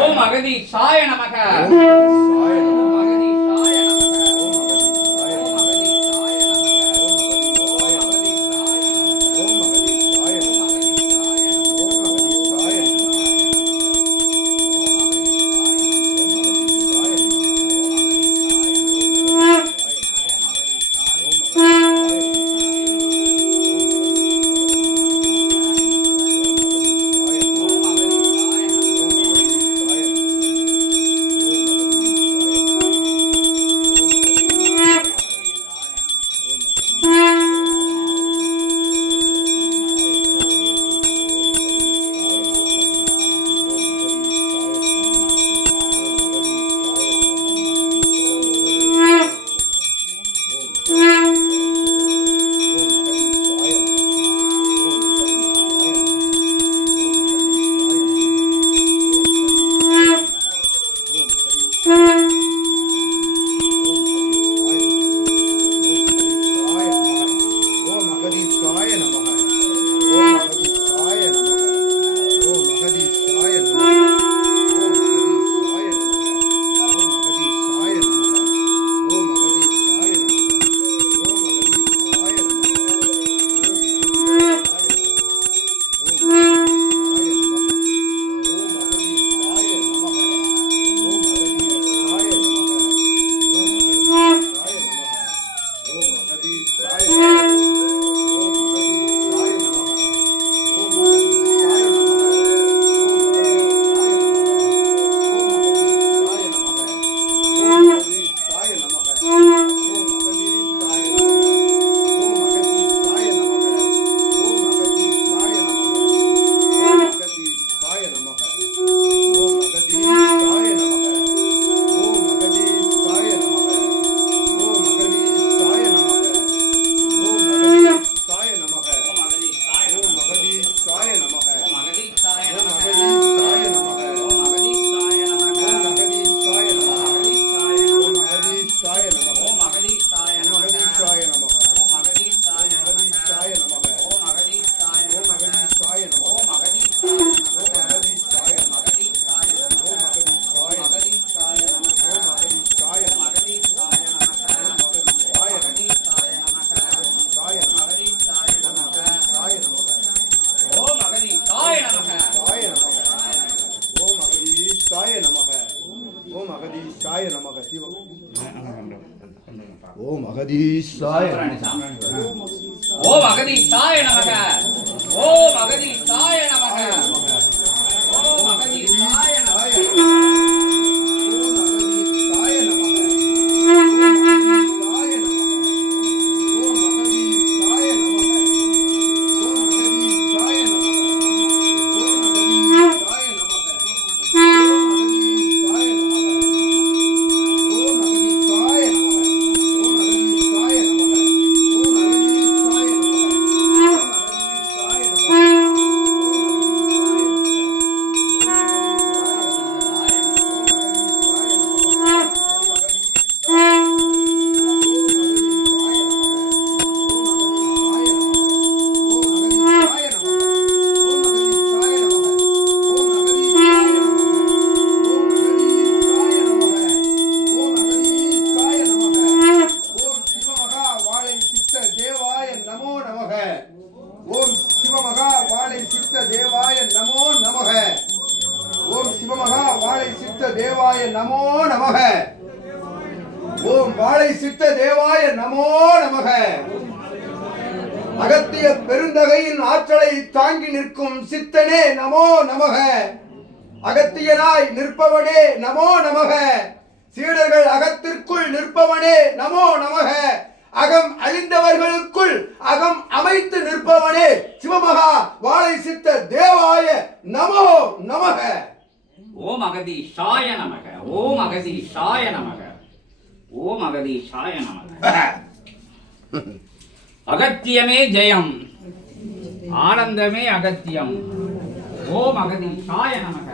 ஓம் அகதி சாய நமக. அகதீஷாய நமக சிவம் ஓம் அகதீஷாய நமக ஓம் அகதீஷாய நமக. ஓம் அகதீஷாய நமக. சித்த தேவாய நமோ நமக. ஓம் வாழை சித்த தேவாய நமோ நமக. அகத்திய பெருந்தகையின் ஆற்றலை தாங்கி நிற்கும் சித்தனே நமோ நமக. அகத்தியனாய் நிற்பவனே நமோ நமக. சீடர்கள் அகத்திற்குள் நிற்பவனே நமோ நமக. அகம் அழிந்தவர்களுக்குள் அகம் அமைத்து நிற்பவனே சிவமகா. வாழை சித்த தேவாய நமோ நமக. ஓம் அகதீஷாய நமக ஓம் அகதீஷாய நமக. ஓம் அகதீஷாய நமக. அகத்தியமே ஜெயம். ஆனந்தமே அகத்தியம். ஓம் அகதி ஷாய நமக.